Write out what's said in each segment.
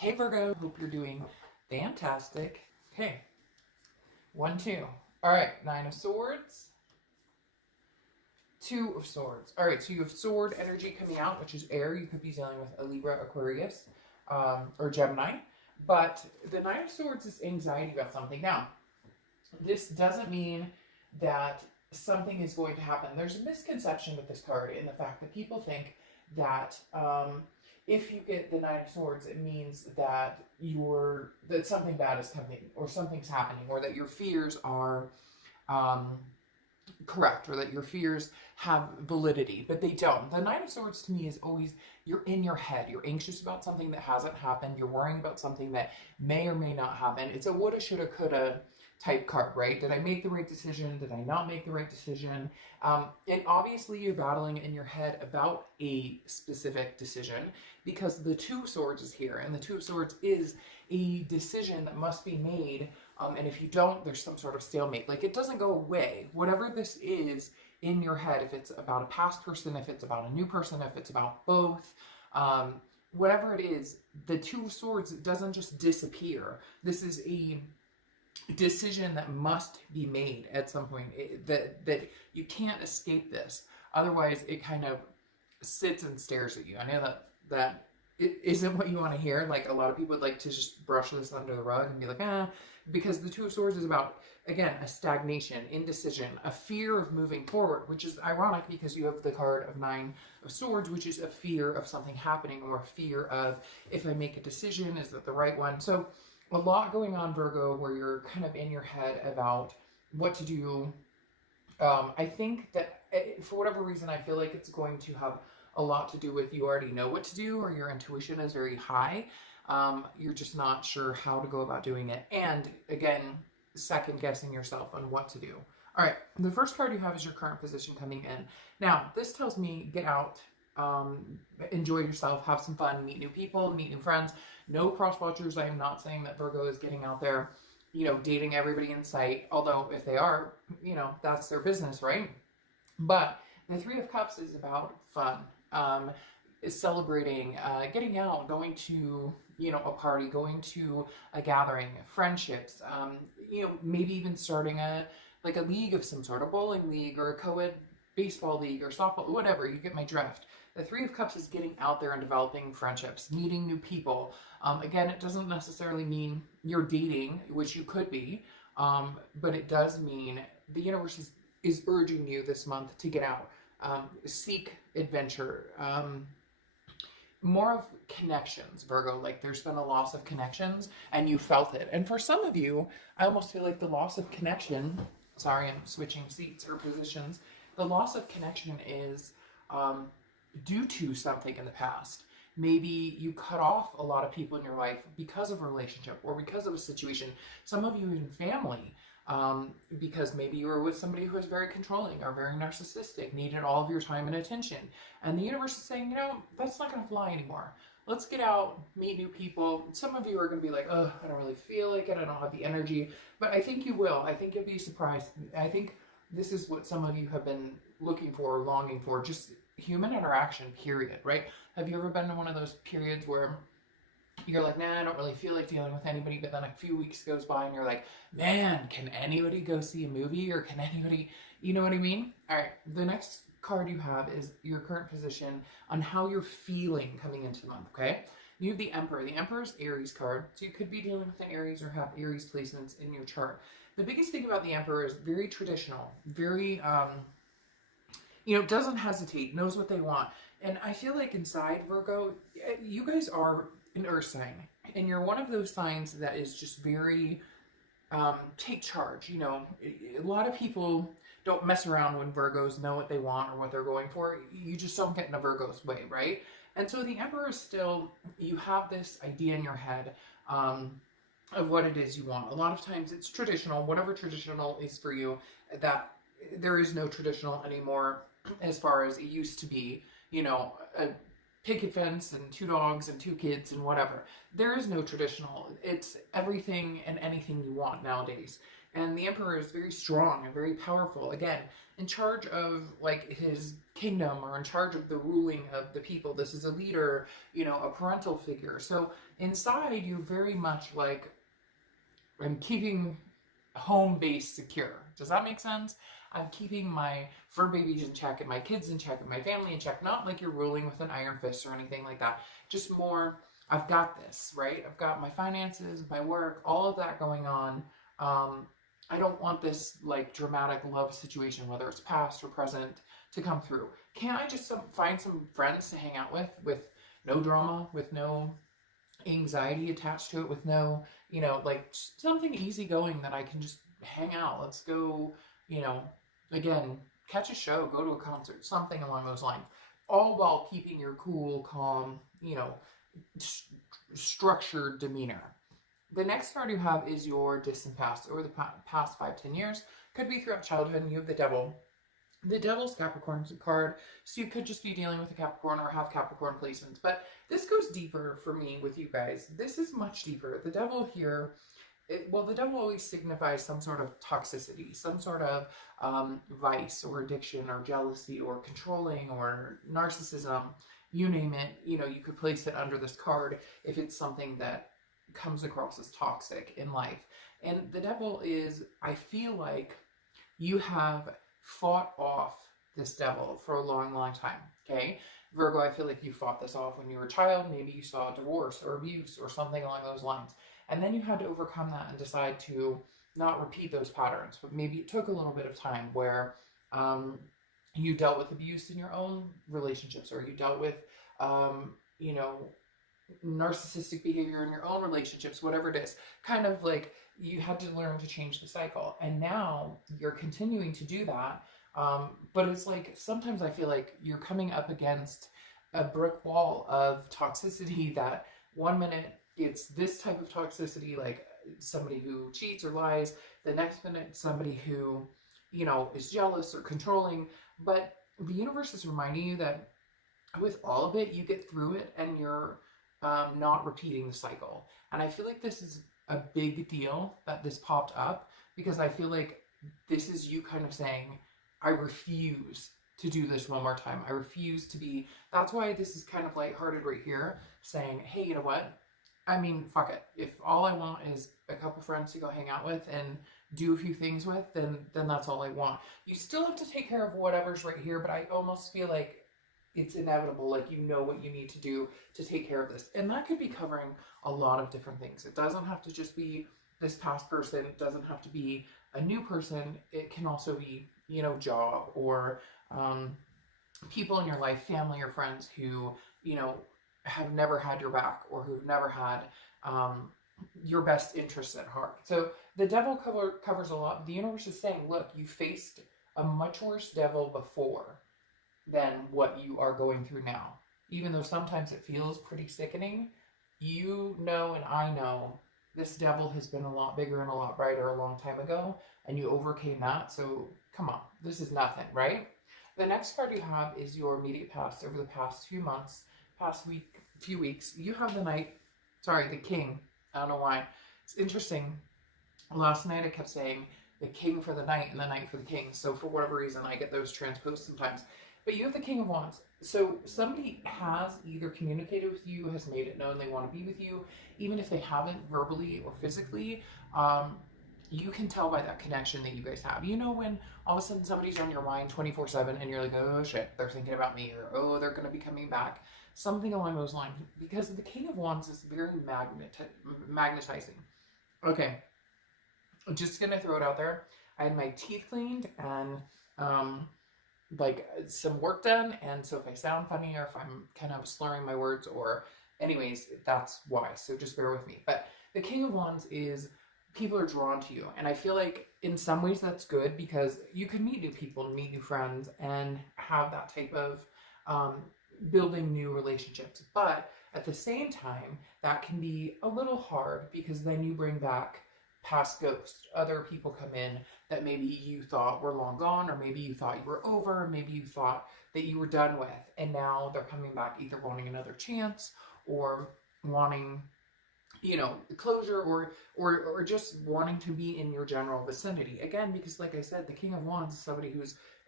Hey Virgo, hope you're doing fantastic. Okay, 1, 2. All right, 9 of Swords, 2 of Swords. All right, so you have sword energy coming out, which is air. You could be dealing with a Libra, Aquarius, or Gemini. But the 9 of Swords is anxiety about something. Now, this doesn't mean that something is going to happen. There's a misconception with this card in the fact that people think that if you get the 9 of Swords, it means that that something bad is coming, or something's happening, or that your fears are correct, or that your fears have validity, but they don't. The 9 of Swords to me is always, you're in your head. You're anxious about something that hasn't happened. You're worrying about something that may or may not happen. It's a woulda, shoulda, coulda type card, right? Did I make the right decision? Did I not make the right decision? And obviously you're battling in your head about a specific decision because the 2 of Swords is here, and the 2 of Swords is a decision that must be made. And if you don't, there's some sort of stalemate. Like, it doesn't go away. Whatever this is in your head, if it's about a past person, if it's about a new person, if it's about both, whatever it is, the 2 of Swords doesn't just disappear. This is a decision that must be made at some point, that you can't escape this. Otherwise, it kind of sits and stares at you. I know that it isn't what you want to hear. Like, a lot of people would like to just brush this under the rug and be like, because the 2 of Swords is about, again, a stagnation, indecision, a fear of moving forward, which is ironic because you have the card of 9 of Swords, which is a fear of something happening, or a fear of, if I make a decision, is that the right one? So a lot going on, Virgo, where you're kind of in your head about what to do. I think that for whatever reason, I feel like it's going to have a lot to do with you already know what to do, or your intuition is very high. You're just not sure how to go about doing it. And again, second guessing yourself on what to do. All right, the first card you have is your current position coming in. Now, this tells me get out, enjoy yourself, have some fun, meet new people, meet new friends. No cross watchers. I am not saying that Virgo is getting out there, dating everybody in sight. Although if they are, that's their business, right? But the 3 of Cups is about fun, is celebrating, getting out, going to, a party, going to a gathering, friendships, maybe even starting a league of some sort, a bowling league or a co-ed baseball league or softball, whatever. You get my drift. The 3 of Cups is getting out there and developing friendships, meeting new people. Again, it doesn't necessarily mean you're dating, which you could be, but it does mean the universe is urging you this month to get out, seek adventure, more of connections, Virgo. Like, there's been a loss of connections and you felt it. And for some of you, I almost feel like the loss of connection, sorry, I'm switching seats or positions. The loss of connection is due to something in the past. Maybe you cut off a lot of people in your life because of a relationship or because of a situation. Some of you in family, because maybe you were with somebody who was very controlling or very narcissistic, needed all of your time and attention. And the universe is saying, that's not going to fly anymore. Let's get out, meet new people. Some of you are going to be like, oh, I don't really feel like it. I don't have the energy. But I think you will. I think you'll be surprised. I think this is what some of you have been looking for, longing for, just human interaction, period, right? Have you ever been in one of those periods where you're like, nah, I don't really feel like dealing with anybody, but then a few weeks goes by and you're like, man, can anybody go see a movie, or can anybody, you know what I mean? All right, the next card you have is your current position on how you're feeling coming into the month, okay? You have the Emperor. The Emperor's Aries card, so you could be dealing with an Aries or have Aries placements in your chart. The biggest thing about the Emperor is very traditional, very, doesn't hesitate, knows what they want. And I feel like inside, Virgo, you guys are an earth sign, and you're one of those signs that is just very take charge. A lot of people don't mess around when Virgos know what they want or what they're going for. You just don't get in a Virgo's way, right? And so the Emperor is still, you have this idea in your head of what it is you want. A lot of times it's traditional, whatever traditional is for you. That there is no traditional anymore as far as it used to be, a picket fence and 2 dogs and 2 kids and whatever. There is no traditional. It's everything and anything you want nowadays. And the Emperor is very strong and very powerful. Again, in charge of his kingdom, or in charge of the ruling of the people. This is a leader, a parental figure. So inside you're very much like, I'm keeping home base secure. Does that make sense? I'm keeping my fur babies in check and my kids in check and my family in check. Not like you're ruling with an iron fist or anything like that. Just more, I've got this, right? I've got my finances, my work, all of that going on. I don't want this like dramatic love situation, whether it's past or present, to come through. Can't I just find some friends to hang out with no drama, with no anxiety attached to it, with no, you know, like something easygoing that I can just hang out. Let's go, you know, again, catch a show, go to a concert, something along those lines. All while keeping your cool, calm, you know, structured demeanor. The next card you have is your distant past, over the past 5-10 years. Could be throughout childhood, and you have the devil. The devil's Capricorn card, so you could just be dealing with a Capricorn or have Capricorn placements. But this goes deeper for me with you guys. This is much deeper. The devil here, well, the devil always signifies some sort of toxicity, some sort of vice or addiction or jealousy or controlling or narcissism. You name it, you know, you could place it under this card if it's something that comes across as toxic in life. And the devil is, I feel like you have fought off this devil for a long, long time, okay? Virgo, I feel like you fought this off when you were a child. Maybe you saw divorce or abuse or something along those lines. And then you had to overcome that and decide to not repeat those patterns. But maybe it took a little bit of time where you dealt with abuse in your own relationships, or you dealt with, you know, narcissistic behavior in your own relationships, whatever it is. Kind of like you had to learn to change the cycle. And now you're continuing to do that. But it's like, sometimes I feel like you're coming up against a brick wall of toxicity that one minute it's this type of toxicity, like somebody who cheats or lies. The next minute, somebody who, you know, is jealous or controlling. But the universe is reminding you that with all of it, you get through it and you're not repeating the cycle. And I feel like this is a big deal that this popped up, because I feel like this is you kind of saying, I refuse to do this one more time. I refuse to be, that's why this is kind of lighthearted right here, saying, hey, you know what? I mean, fuck it. If all I want is a couple friends to go hang out with and do a few things with, then that's all I want. You still have to take care of whatever's right here, but I almost feel like it's inevitable, like you know what you need to do to take care of this. And that could be covering a lot of different things. It doesn't have to just be this past person. It doesn't have to be a new person. It can also be, you know, job or people in your life, family or friends who, you know, have never had your back or who've never had your best interests at heart. So the devil covers a lot. The universe is saying, look, you faced a much worse devil before than what you are going through now. Even though sometimes it feels pretty sickening, you know and I know this devil has been a lot bigger and a lot brighter a long time ago, and you overcame that. So come on, this is nothing, right? The next card you have is your immediate past over the past few months, few weeks. You have the king. I don't know why. It's interesting. Last night I kept saying the king for the night and the night for the king. So for whatever reason, I get those transposed sometimes. But you have the King of Wands. So somebody has either communicated with you, has made it known they want to be with you, even if they haven't verbally or physically. You can tell by that connection that you guys have. You know when all of a sudden somebody's on your mind 24/7 and you're like, oh shit, they're thinking about me, or oh, they're going to be coming back. Something along those lines. Because the King of Wands is very magnetizing. Okay. I'm just going to throw it out there. I had my teeth cleaned and like some work done, and so if I sound funny or if I'm kind of slurring my words, or anyways, that's why, so just bear with me. But the King of Wands is, people are drawn to you, and I feel like in some ways that's good, because you can meet new people and meet new friends and have that type of building new relationships. But at the same time, that can be a little hard, because then you bring back past ghosts. Other people come in that maybe you thought were long gone, or maybe you thought you were over, maybe you thought that you were done with, and now they're coming back either wanting another chance or wanting, you know, closure, or just wanting to be in your general vicinity. Again, because like I said, the King of Wands is somebody who's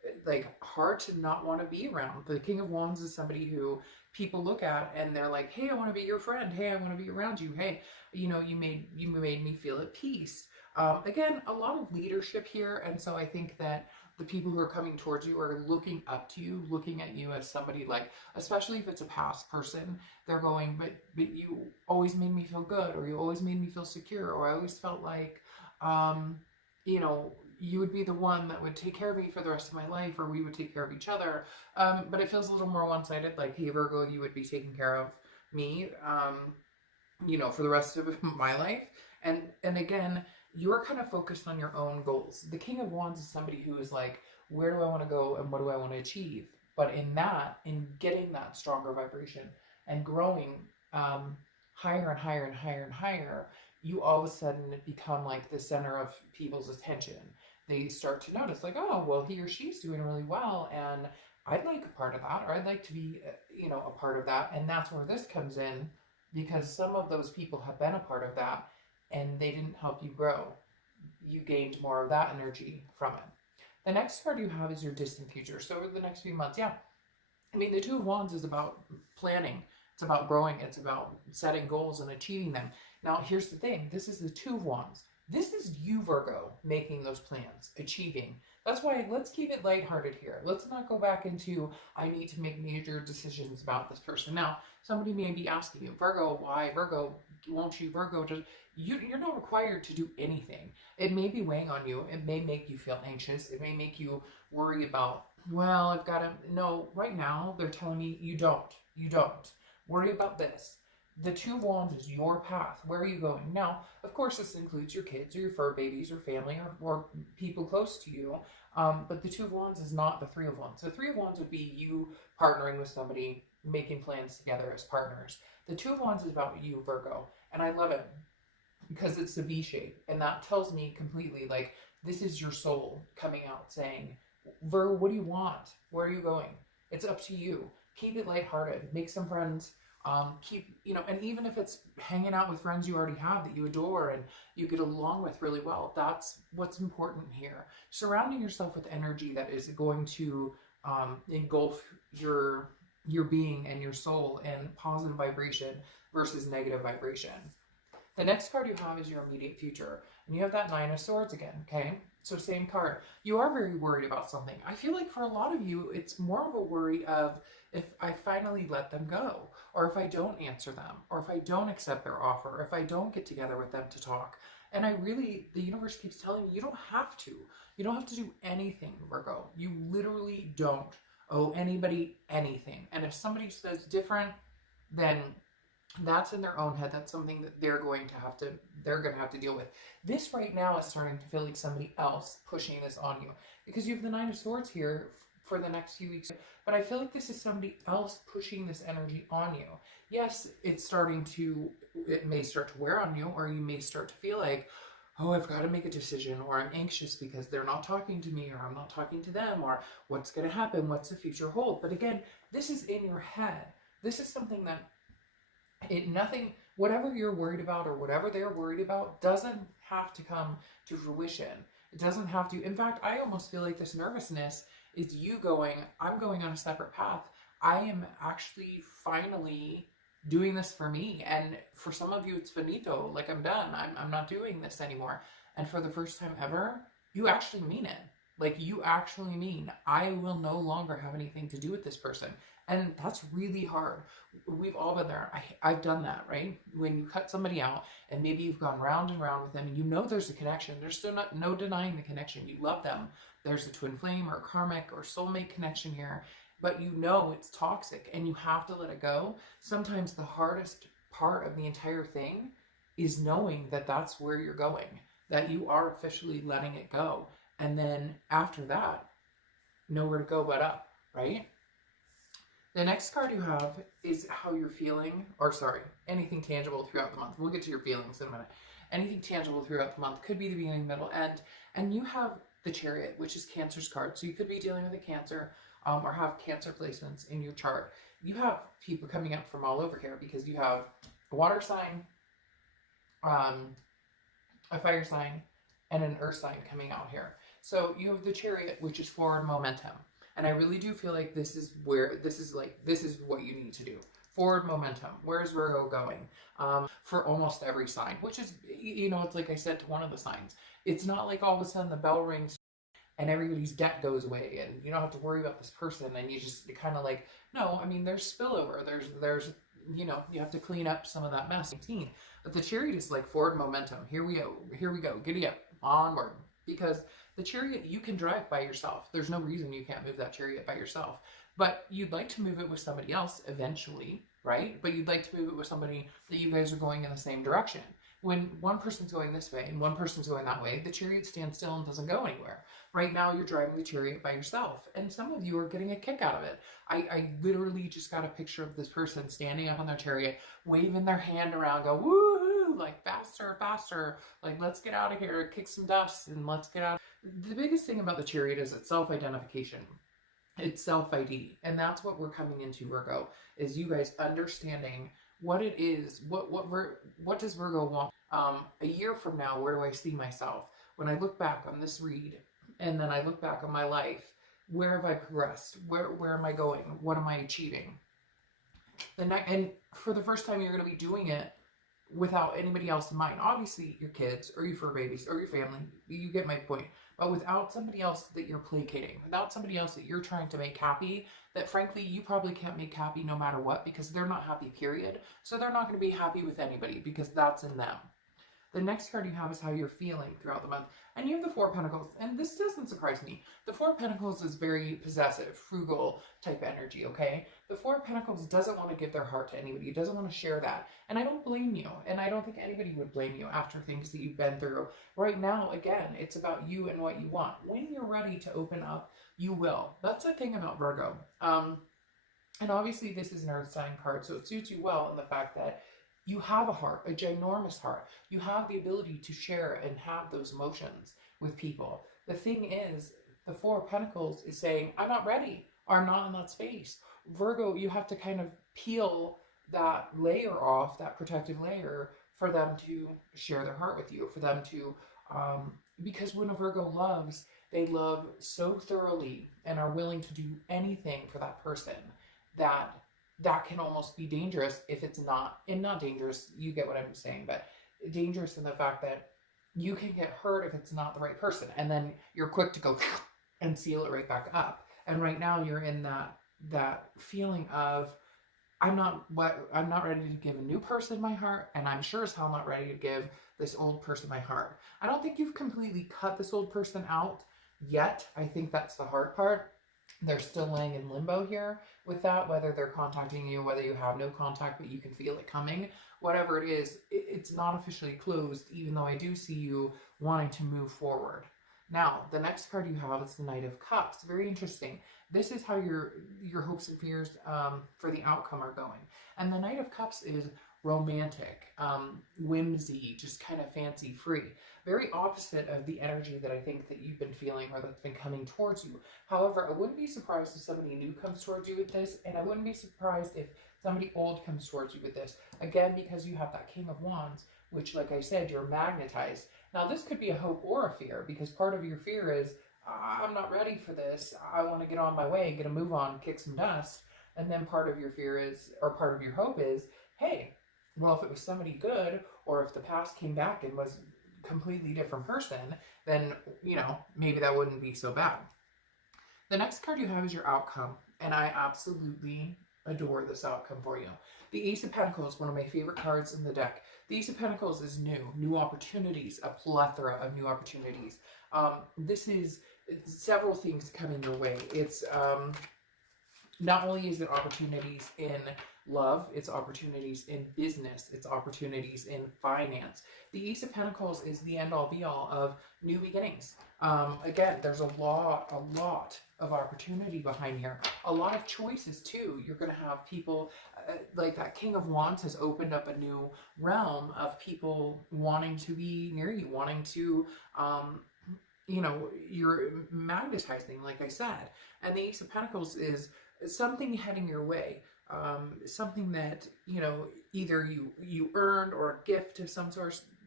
like hard to not want to be around. The King of Wands is somebody who people look at and they're like, hey, I want to be your friend. Hey, I want to be around you. Hey, you know, you made me feel at peace. Again, a lot of leadership here. And so I think that the people who are coming towards you are looking up to you, looking at you as somebody like, especially if it's a past person, they're going, but you always made me feel good, or you always made me feel secure, or I always felt like, you know, you would be the one that would take care of me for the rest of my life, or we would take care of each other. But it feels a little more one-sided, like, hey, Virgo, you would be taking care of me, you know, for the rest of my life. And again, you're kind of focused on your own goals. The King of Wands is somebody who is like, where do I want to go and what do I want to achieve? But in getting that stronger vibration and growing higher and higher and higher and higher, you all of a sudden become like the center of people's attention. They start to notice like, oh, well, he or she's doing really well, and I'd like a part of that, or I'd like to be, you know, a part of that. And that's where this comes in, because some of those people have been a part of that and they didn't help you grow. You gained more of that energy from it. The next card you have is your distant future. So over the next few months, yeah. I mean, the Two of Wands is about planning. It's about growing. It's about setting goals and achieving them. Now, here's the thing. This is the Two of Wands. This is you, Virgo, making those plans, achieving. That's why let's keep it lighthearted here. Let's not go back into, I need to make major decisions about this person. Now, somebody may be asking you, Virgo, why? Virgo, won't you? Virgo, you're not required to do anything. It may be weighing on you. It may make you feel anxious. It may make you worry about, well, I've got to, no, right now they're telling me you don't. Worry about this. The Two of Wands is your path. Where are you going? Now, of course, this includes your kids or your fur babies or family or people close to you. But the Two of Wands is not the Three of Wands. The Three of Wands would be you partnering with somebody, making plans together as partners. The Two of Wands is about you, Virgo. And I love it because it's a V shape. And that tells me completely, like, this is your soul coming out saying, Virgo, what do you want? Where are you going? It's up to you. Keep it lighthearted. Make some friends. Keep, you know, and even if it's hanging out with friends you already have that you adore and you get along with really well, that's what's important here. Surrounding yourself with energy that is going to engulf your being and your soul in positive vibration versus negative vibration. The next card you have is your immediate future. And you have that Nine of Swords again, okay? So same card. You are very worried about something. I feel like for a lot of you, it's more of a worry of if I finally let them go, or if I don't answer them, or if I don't accept their offer, or if I don't get together with them to talk. And the universe keeps telling me you don't have to. You don't have to do anything, Virgo. You literally don't owe anybody anything. And if somebody says different, then that's in their own head. That's something that they're going to have to deal with. This right now is starting to feel like somebody else pushing this on you, because you have the Nine of Swords here for the next few weeks. But I feel like this is somebody else pushing this energy on you. Yes, it may start to wear on you, or you may start to feel like, oh, I've got to make a decision, or I'm anxious because they're not talking to me, or I'm not talking to them, or what's going to happen, what's the future hold. But again, this is in your head. This is something that whatever you're worried about or whatever they're worried about doesn't have to come to fruition. It doesn't have to. In fact, I almost feel like this nervousness is you going, I'm going on a separate path. I am actually finally doing this for me. And for some of you, it's finito. Like, I'm done. I'm not doing this anymore. And for the first time ever, you actually mean it. Like, you actually mean, I will no longer have anything to do with this person. And that's really hard. We've all been there. I've done that, right? When you cut somebody out and maybe you've gone round and round with them and you know there's a connection. There's still no denying the connection. You love them. There's a twin flame or karmic or soulmate connection here. But you know it's toxic and you have to let it go. Sometimes the hardest part of the entire thing is knowing that that's where you're going, that you are officially letting it go. And then after that, nowhere to go but up, right? The next card you have is how you're feeling, or sorry, anything tangible throughout the month. We'll get to your feelings in a minute. Anything tangible throughout the month could be the beginning, middle, end. And you have the Chariot, which is Cancer's card. So you could be dealing with a Cancer or have Cancer placements in your chart. You have people coming up from all over here because you have a water sign, a fire sign, and an earth sign coming out here. So you have the Chariot, which is forward momentum. And I really do feel like this is what you need to do. Forward momentum. Where's Virgo going? For almost every sign, which is, it's like I said to one of the signs. It's not like all of a sudden the bell rings and everybody's debt goes away and you don't have to worry about this person and you kind of like, no, I mean, there's spillover. There's you have to clean up some of that mess. But the Chariot is like forward momentum. Here we go. Giddy up, onward. Because the Chariot, you can drive by yourself. There's no reason you can't move that Chariot by yourself. But you'd like to move it with somebody else eventually, right? But you'd like to move it with somebody that you guys are going in the same direction. When one person's going this way and one person's going that way, the Chariot stands still and doesn't go anywhere. Right now, you're driving the Chariot by yourself, and some of you are getting a kick out of it. I literally just got a picture of this person standing up on their Chariot, waving their hand around, go, woohoo, like faster, faster, like let's get out of here, kick some dust, and let's get out. The biggest thing about the Chariot is it's self-identification. It's self-ID, and that's what we're coming into, Virgo, is you guys understanding what it is, what does Virgo want? A year from now, where do I see myself? When I look back on this read, and then I look back on my life, where have I progressed? Where am I going? What am I achieving? And for the first time, you're going to be doing it without anybody else in mind. Obviously, your kids, or your fur babies, or your family. You get my point. But without somebody else that you're placating, without somebody else that you're trying to make happy, that frankly, you probably can't make happy no matter what, because they're not happy, period. So they're not going to be happy with anybody, because that's in them. The next card you have is how you're feeling throughout the month. And you have the Four of Pentacles. And this doesn't surprise me. The Four of Pentacles is very possessive, frugal type energy, okay? The Four of Pentacles doesn't want to give their heart to anybody. It doesn't want to share that. And I don't blame you. And I don't think anybody would blame you after things that you've been through. Right now, again, it's about you and what you want. When you're ready to open up, you will. That's the thing about Virgo. And obviously, this is an earth sign card, so it suits you well in the fact that you have a heart, a ginormous heart. You have the ability to share and have those emotions with people. The thing is, the Four of Pentacles is saying, I'm not ready, or I'm not in that space. Virgo, you have to kind of peel that layer off, that protective layer, for them to share their heart with you, for them to, because when a Virgo loves, they love so thoroughly and are willing to do anything for that person that can almost be dangerous if it's not, and not dangerous, you get what I'm saying, but dangerous in the fact that you can get hurt if it's not the right person, and then you're quick to go and seal it right back up. And right now you're in that feeling of, I'm not ready to give a new person my heart, and I'm sure as hell not ready to give this old person my heart. I don't think you've completely cut this old person out yet. I think that's the hard part. They're still laying in limbo here with that, whether they're contacting you, whether you have no contact, but you can feel it coming. Whatever it is, it's not officially closed, even though I do see you wanting to move forward. Now, the next card you have is the Knight of Cups. Very interesting. This is how your hopes and fears for the outcome are going. And the Knight of Cups is romantic, whimsy, just kind of fancy free. Very opposite of the energy that I think that you've been feeling or that's been coming towards you. However, I wouldn't be surprised if somebody new comes towards you with this, and I wouldn't be surprised if somebody old comes towards you with this. Again, because you have that King of Wands, which, like I said, you're magnetized. Now, this could be a hope or a fear, because part of your fear is, I'm not ready for this. I want to get on my way, get a move on, kick some dust. And then part of your fear is, or part of your hope is, hey, well, if it was somebody good, or if the past came back and was a completely different person, then, maybe that wouldn't be so bad. The next card you have is your outcome, and I absolutely adore this outcome for you. The Ace of Pentacles, one of my favorite cards in the deck. The Ace of Pentacles is new opportunities, a plethora of new opportunities. This is several things coming your way. It's not only is it opportunities in love, it's opportunities in business, it's opportunities in finance. The Ace of Pentacles is the end-all be-all of new beginnings. Again, there's a lot of opportunity behind here. A lot of choices too. You're going to have people, like that King of Wands has opened up a new realm of people wanting to be near you, wanting to, you're magnetizing, like I said. And the Ace of Pentacles is something heading your way. Something that, either you earned, or a gift of some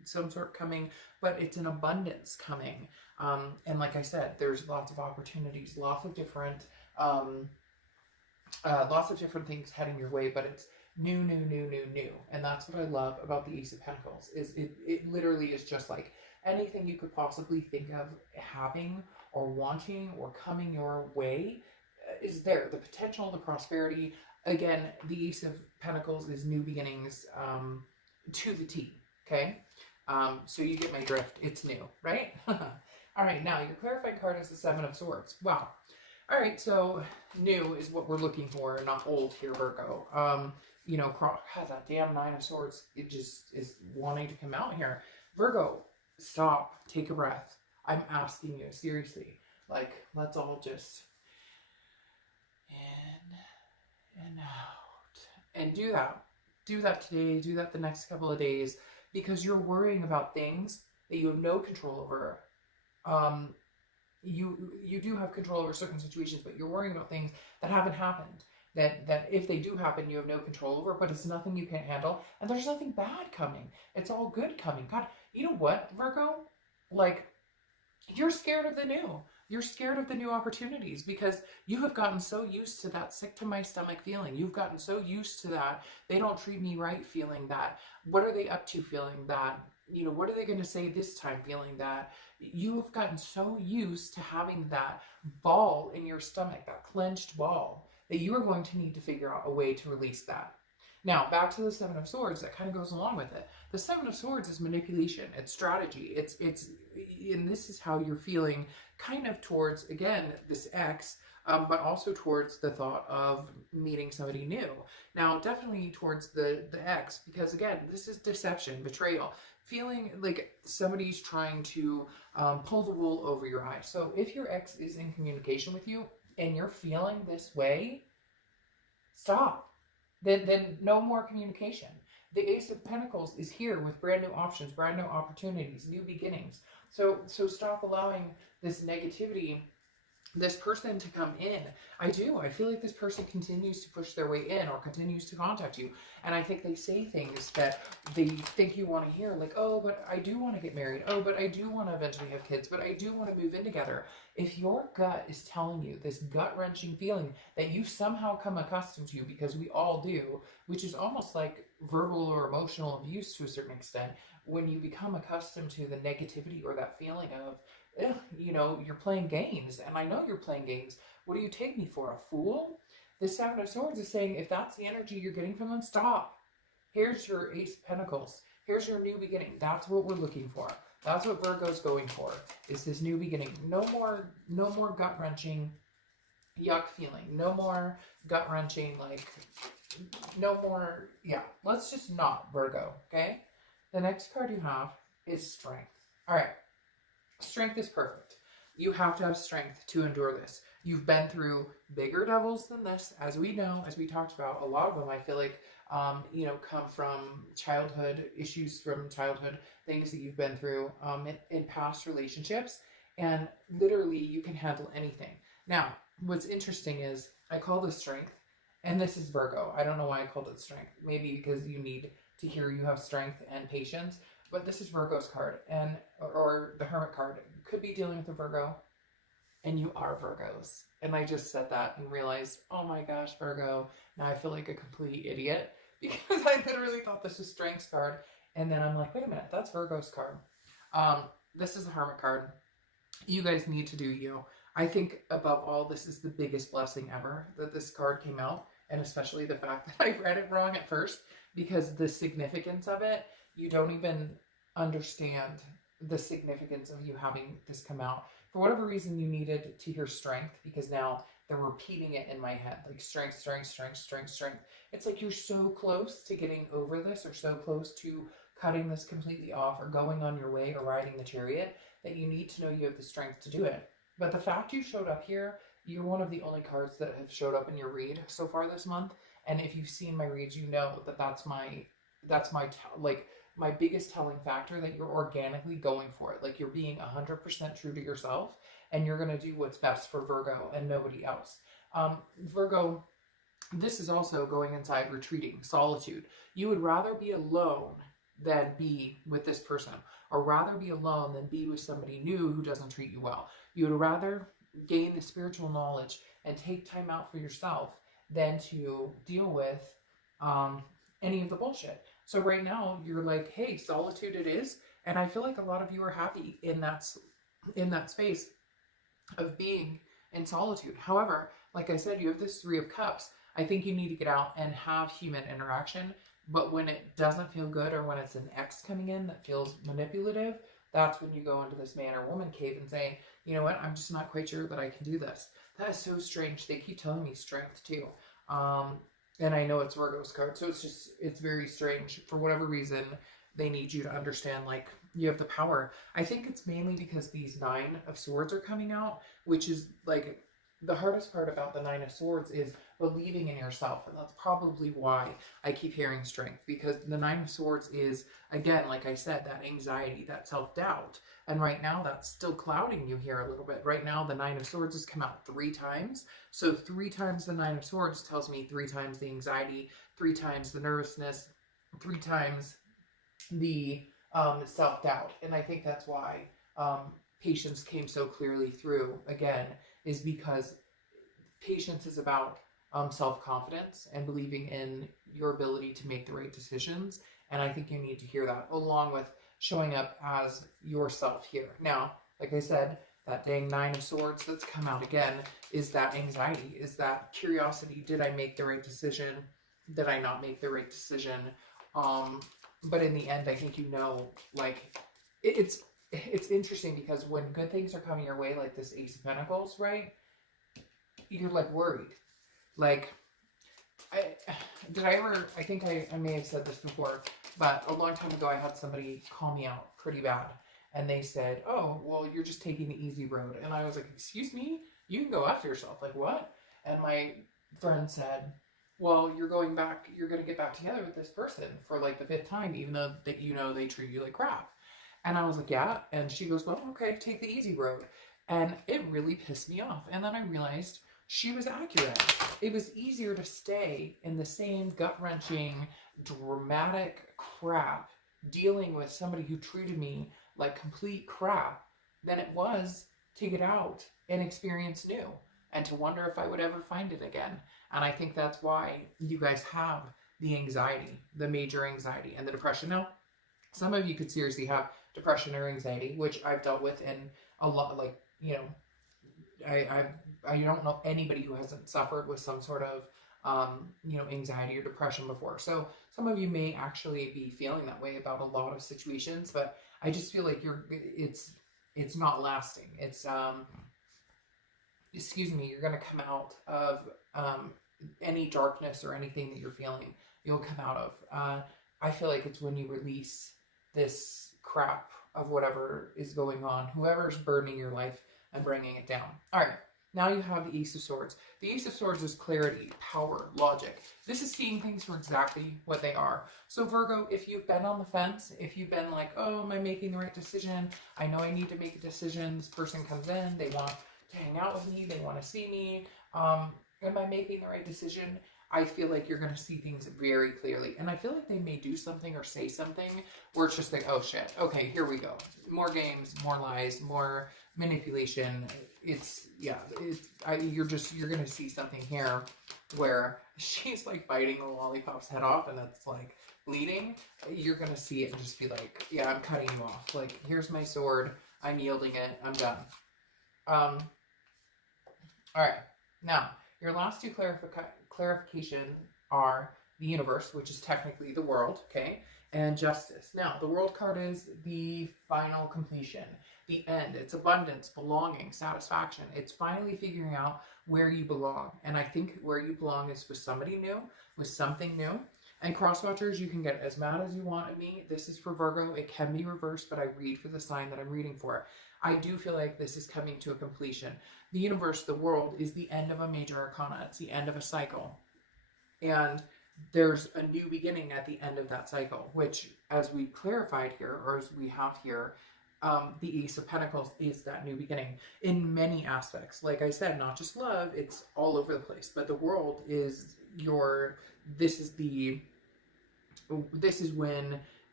some sort coming, but it's an abundance coming. And like I said, there's lots of opportunities, lots of different things heading your way, but it's new, new, new, new, new. And that's what I love about the Ace of Pentacles, is it literally is just like anything you could possibly think of having or wanting or coming your way is there. The potential, the prosperity. Again, the Ace of Pentacles is new beginnings, to the T. Okay. So you get my drift. It's new, right? All right. Now your clarifying card is the Seven of Swords. Wow. All right. So new is what we're looking for, not old here, Virgo. You know, God, that damn Nine of Swords, it just is wanting to come out here. Virgo, stop. Take a breath. I'm asking you, seriously. Like, let's all just in and out. And do that. Do that today. Do that the next couple of days. Because you're worrying about things that you have no control over. You do have control over certain situations, but you're worrying about things that haven't happened. That if they do happen, you have no control over, but it's nothing you can't handle. And there's nothing bad coming. It's all good coming. God, you know what, Virgo? Like, you're scared of the new. You're scared of the new opportunities because you have gotten so used to that sick to my stomach feeling. You've gotten so used to that they don't treat me right feeling that. What are they up to feeling that? You know, what are they going to say this time feeling that? You have gotten so used to having that ball in your stomach, that clenched ball, that you are going to need to figure out a way to release that. Now, back to the Seven of Swords, that kind of goes along with it. The Seven of Swords is manipulation, it's strategy, and this is how you're feeling kind of towards, again, this ex, but also towards the thought of meeting somebody new. Now, definitely towards the ex, because again, this is deception, betrayal, feeling like somebody's trying to pull the wool over your eyes. So if your ex is in communication with you and you're feeling this way, stop. Then no more communication. The Ace of Pentacles is here with brand new options, brand new opportunities, new beginnings. So stop allowing this negativity, this person to come in. I feel like this person continues to push their way in or continues to contact you. And I think they say things that they think you want to hear, like, oh, but I do want to get married. Oh, but I do want to eventually have kids, but I do want to move in together. If your gut is telling you this gut-wrenching feeling that you somehow come accustomed to, because we all do, which is almost like verbal or emotional abuse to a certain extent, when you become accustomed to the negativity or that feeling of, you know, you're playing games, and I know you're playing games. What do you take me for, a fool? The Seven of Swords is saying, if that's the energy you're getting from them, stop. Here's your Ace of Pentacles. Here's your new beginning. That's what we're looking for. That's what Virgo's going for, is this new beginning. No more gut-wrenching yuck feeling. No more gut-wrenching, like, no more, yeah. Let's just not, Virgo, okay? The next card you have is Strength. All right. Strength is perfect. You have to have strength to endure this. You've been through bigger devils than this, as we know, as we talked about. A lot of them, I feel like, you know, come from childhood, issues from childhood, things that you've been through in past relationships. And literally, you can handle anything. Now, what's interesting is I call this Strength, and this is Virgo. I don't know why I called it Strength. Maybe because you need to hear you have strength and patience. But this is Virgo's card, and or the Hermit card. Could be dealing with a Virgo, and you are Virgos. And I just said that and realized, oh my gosh, Virgo. Now I feel like a complete idiot because I literally thought this was Strength's card, and then I'm like, wait a minute, that's Virgo's card. This is the Hermit card. You guys need to do you. I think above all, this is the biggest blessing ever that this card came out, and especially the fact that I read it wrong at first, because the significance of it, you don't even understand the significance of you having this come out. For whatever reason, you needed to hear Strength, because now they're repeating it in my head, like strength, strength, strength, strength, strength. It's like you're so close to getting over this, or so close to cutting this completely off, or going on your way, or riding the chariot, that you need to know you have the strength to do it. But the fact you showed up here, you're one of the only cards that have showed up in your read so far this month. And if you've seen my reads, you know that that's my biggest telling factor, that you're organically going for it. Like, you're being 100% true to yourself, and you're going to do what's best for Virgo and nobody else. Virgo, this is also going inside, retreating, solitude. You would rather be alone than be with this person, or rather be alone than be with somebody new who doesn't treat you well. You would rather gain the spiritual knowledge and take time out for yourself than to deal with any of the bullshit. So right now you're like, hey, solitude it is. And I feel like a lot of you are happy in that space of being in solitude. However, like I said, you have this Three of Cups. I think you need to get out and have human interaction. But when it doesn't feel good, or when it's an ex coming in that feels manipulative, that's when you go into this man or woman cave and say, you know what, I'm just not quite sure that I can do this. That is so strange. They keep telling me strength too. And I know it's Virgo's card. So it's very strange. For whatever reason, they need you to understand, like, you have the power. I think it's mainly because these Nine of Swords are coming out, which is like the hardest part about the Nine of Swords is believing in yourself. And that's probably why I keep hearing strength, because the Nine of Swords is, again, like I said, that anxiety, that self-doubt. And right now that's still clouding you here a little bit. Right now the Nine of Swords has come out 3 times. So 3 times the Nine of Swords tells me 3 times the anxiety, 3 times the nervousness, 3 times the self-doubt. And I think that's why patience came so clearly through again, is because patience is about self-confidence and believing in your ability to make the right decisions. And I think you need to hear that along with showing up as yourself here. Now, like I said, that dang Nine of Swords that's come out again is that anxiety, is that curiosity. Did I make the right decision? Did I not make the right decision? But in the end, I think you know, like, it's interesting because when good things are coming your way, like this Ace of Pentacles, right? You're like worried. Like, I think I may have said this before, but a long time ago I had somebody call me out pretty bad. And they said, oh, well, you're just taking the easy road. And I was like, excuse me? You can go after yourself. Like, what? And my friend said, well, you're going to get back together with this person for like the 5th time, even though that, you know, they treat you like crap. And I was like, yeah. And she goes, well, okay, take the easy road. And it really pissed me off. And then I realized she was accurate. It was easier to stay in the same gut-wrenching, dramatic crap, dealing with somebody who treated me like complete crap, than it was to get out and experience new, and to wonder if I would ever find it again. And I think that's why you guys have the anxiety, the major anxiety, and the depression. Now, some of you could seriously have depression or anxiety, which I've dealt with in a lot, like, you know, I don't know anybody who hasn't suffered with some sort of, you know, anxiety or depression before. So some of you may actually be feeling that way about a lot of situations, but I just feel like it's not lasting. It's, excuse me, you're going to come out of, any darkness or anything that you're feeling, you'll come out of. I feel like it's when you release this crap of whatever is going on, whoever's burdening your life and bringing it down. All right. Now you have the Ace of Swords. The Ace of Swords is clarity, power, logic. This is seeing things for exactly what they are. So Virgo, if you've been on the fence, if you've been like, oh, am I making the right decision? I know I need to make a decision. This person comes in, they want to hang out with me, they want to see me. Am I making the right decision? I feel like you're going to see things very clearly. And I feel like they may do something or say something where it's just like, oh shit, okay, here we go. More games, more lies, more manipulation. You're going to see something here where she's like biting the lollipop's head off and it's like bleeding. You're going to see it and just be like, yeah, I'm cutting you off. Like, here's my sword. I'm yielding it. I'm done. All right. Now, your last 2 clarification are the universe, which is technically the world, okay, and justice. Now, the world card is the final completion, the end. It's abundance, belonging, satisfaction. It's finally figuring out where you belong. And I think where you belong is with somebody new, with something new. And cross watchers, you can get as mad as you want at me. This is for Virgo. It can be reversed, but I read for the sign that I'm reading for. I do feel like this is coming to a completion. The universe, the world, is the end of a major arcana. It's the end of a cycle. And there's a new beginning at the end of that cycle, which, as we clarified here, or as we have here, the Ace of Pentacles is that new beginning in many aspects. Like I said, not just love, it's all over the place. But the world is this is when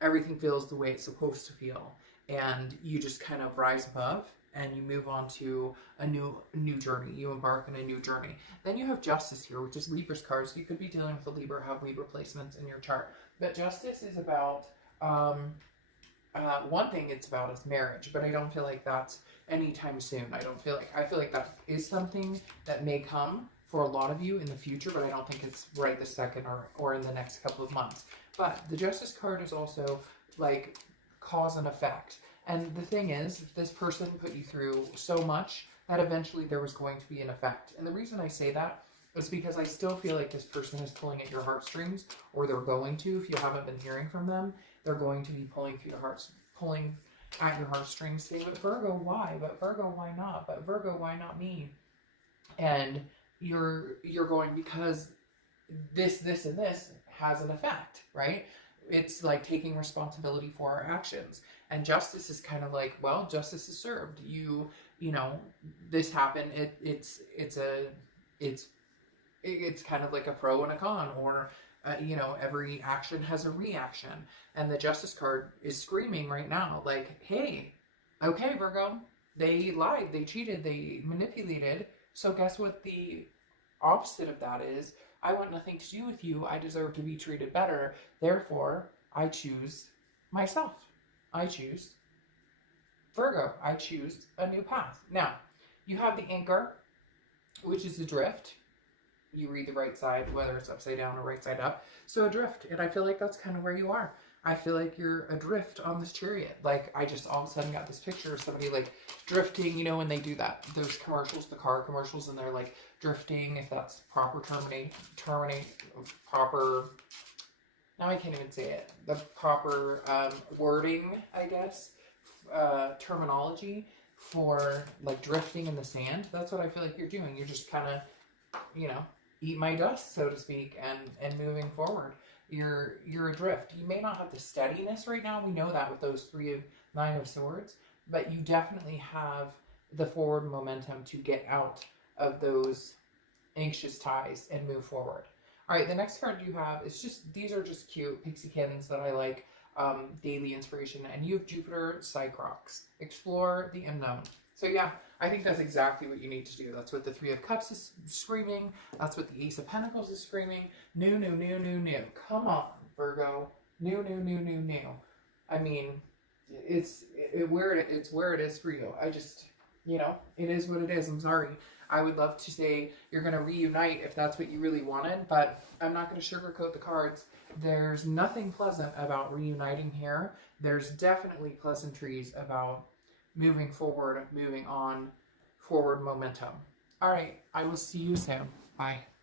everything feels the way it's supposed to feel, and you just kind of rise above and you move on to a new journey. You embark on a new journey. Then you have Justice here, which is Libra's card. So you could be dealing with a Libra, have Libra placements in your chart. But Justice is about one thing it's about is marriage, but I don't feel like that's anytime soon. I feel like that is something that may come for a lot of you in the future, but I don't think it's right this second or in the next couple of months. But the Justice card is also like cause and effect. And the thing is, this person put you through so much that eventually there was going to be an effect. And the reason I say that is because I still feel like this person is pulling at your heartstrings, or they're going to. If you haven't been hearing from them, they're going to be pulling at your heartstrings, saying, but Virgo, why? But Virgo, why not? But Virgo, why not me? And you're going, because this, and this has an effect, right? It's like taking responsibility for our actions. And Justice is kind of like, well, justice is served. You know, this happened. It's kind of like a pro and a con, or you know, every action has a reaction. And the Justice card is screaming right now, like, hey, okay, Virgo, they lied, they cheated, they manipulated. So guess what the opposite of that is? I want nothing to do with you. I deserve to be treated better. Therefore, I choose myself. I choose Virgo. I choose a new path. Now, you have the Anchor, which is adrift. You read the right side, whether it's upside down or right side up. So adrift, and I feel like that's kind of where you are. I feel like you're adrift on this chariot. Like, I just all of a sudden got this picture of somebody like drifting, you know, when they do that, those commercials, the car commercials, and they're like drifting, if that's proper proper, now I can't even say it, the proper wording, I guess, terminology for like drifting in the sand. That's what I feel like you're doing. You're just kind of, you know, eat my dust, so to speak, and moving forward. You're adrift. You may not have the steadiness right now. We know that with those Nine of Swords, but you definitely have the forward momentum to get out of those anxious ties and move forward. All right, the next card you have is just, these are just cute pixiekins that I like, daily inspiration. And you have Jupiter Cycrox. Explore the unknown. So yeah, I think that's exactly what you need to do. That's what the Three of Cups is screaming. That's what the Ace of Pentacles is screaming. New. Come on, Virgo. New. I mean, it's where it is for you. I just, you know, it is what it is. I'm sorry. I would love to say you're going to reunite if that's what you really wanted, but I'm not going to sugarcoat the cards. There's nothing pleasant about reuniting here. There's definitely pleasantries about moving forward, moving on, forward momentum. All right, I will see you soon. Bye.